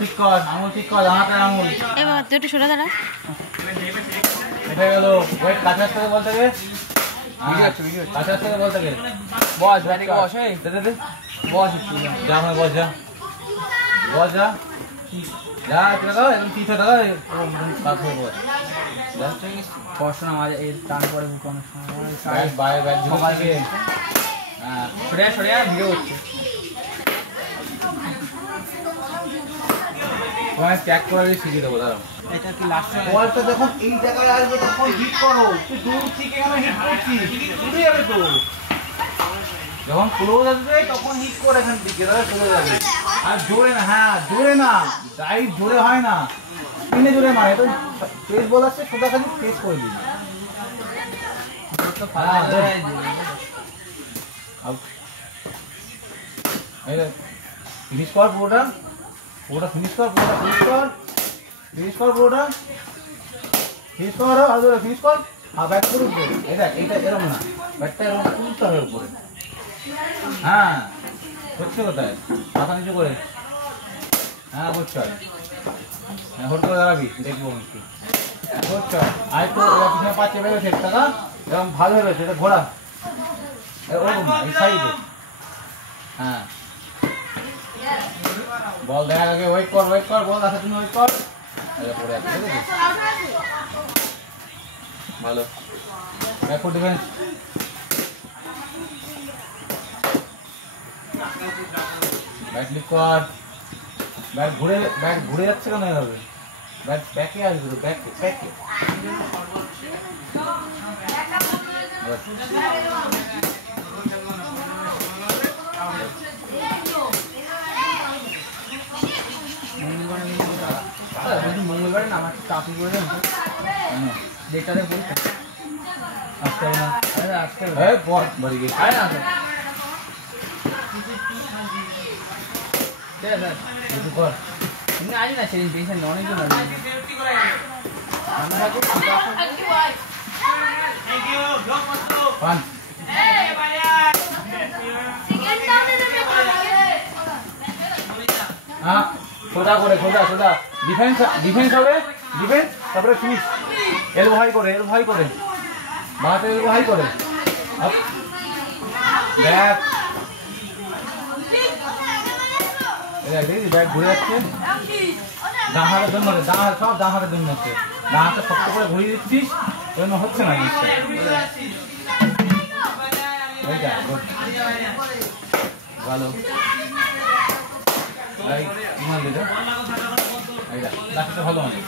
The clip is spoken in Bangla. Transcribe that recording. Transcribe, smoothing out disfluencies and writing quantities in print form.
ঠিক কর, আঙুল ঠিক কর, হাতের আঙুল। এই বাবা তুই একটু সরে দাঁড়া। এটা গেল ওয়েট কাছে থেকে বলতে গেলে কাছে থেকে বলতে গেলে বস ব্যাটিং বস এই দে বস একটু যা আমার বস যা বস যা যা এটা একদম ঠিক হয়ে দাঁড়া কাছে বস যা পড়াশোনা মাঝে এই টান পরে বুক অনেক সময় ব্যাগ বাইরে ব্যাগ ঝুলে থেকে হ্যাঁ সরে ভিডিও হচ্ছে তোমায় ট্যাগ করে শিখিয়ে দেবো দাঁড়াও। এটা কি লাস্ট বলটা যখন এই জায়গায় আসবে তখন হিট করো, তুই দূর থেকে কেন হিট করছিস, উড়ে যাবে তো। যখন ক্লোজ আসবে তখন হিট করে এখান থেকে চলে যাবে। আর জোরে না, হ্যাঁ জোরে না, ডাইভ জোরে হয় না, কিনে জোরে মারে তো। পেস বল আসছে সোজা খালি পেস করে দিবি। ফিনিশ কর পুরোটা, পুরোটা ফিনিশ কর, পুরোটা ফিনিশ কর, ফিনিশ কর পুরোটা, ফিনিশ কর আরো ধরে ফিনিশ কর। আর ব্যাট করে উপরে, এটা এরকম না, ব্যাটটা এরকম উল্টা হয়ে উপরে। হ্যাঁ হচ্ছে কোথায়, মাথা নিচু করে, হ্যাঁ করছো, হ্যাঁ হোল্ড করে দাঁড়াবি, দেখবো কি করছো। আর তো এরা পিছনে পাচ্ছে বেরোচ্ছে টাকা, এরকম ভালো হয়ে গেছে, এটা ঘোরা ওরকম না, এই সাইডে। হ্যাঁ বল দেখা আগে ওয়েট কর, বল আসা তুমি ওয়েট কর। পড়ে আছে ঠিক আছে, ভালো ব্যাকফুট ডিফেন্স। ব্যাট লিক কর, ব্যাট ঘুরে যাচ্ছে কেন এভাবে, ব্যাট ব্যাকে আসবে তো, ব্যাকে মঙ্গলবারে না আমার চাকরি করে দেন ডেটটাতে বলতে আসতে হবে না, আরে আজকে বাড়ি গিয়ে আরে না ঠিক আছে কিছু কর। এমনি আজ না সেদিন টেনশন অনেকজন পান হ্যাঁ সোজা করে, সোজা ডিফেন্স হবে, ডিফেন্স তারপরে ফিনিশ। এলবো হাই করে বাঁহাতে এলবো হাই করে আপ ব্যাক। দেখি ব্যাগ ঘুরে যাচ্ছে, ডান হাতের জন্য, সব ডান হাতের জন্য হচ্ছে, ডান হাতে শক্ত করে ঘুরিয়ে দিচ্ছিস, ওই জন্য হচ্ছে না জিনিসটা। এইটা ভালো এইটা লাস্টটা ভালো মানে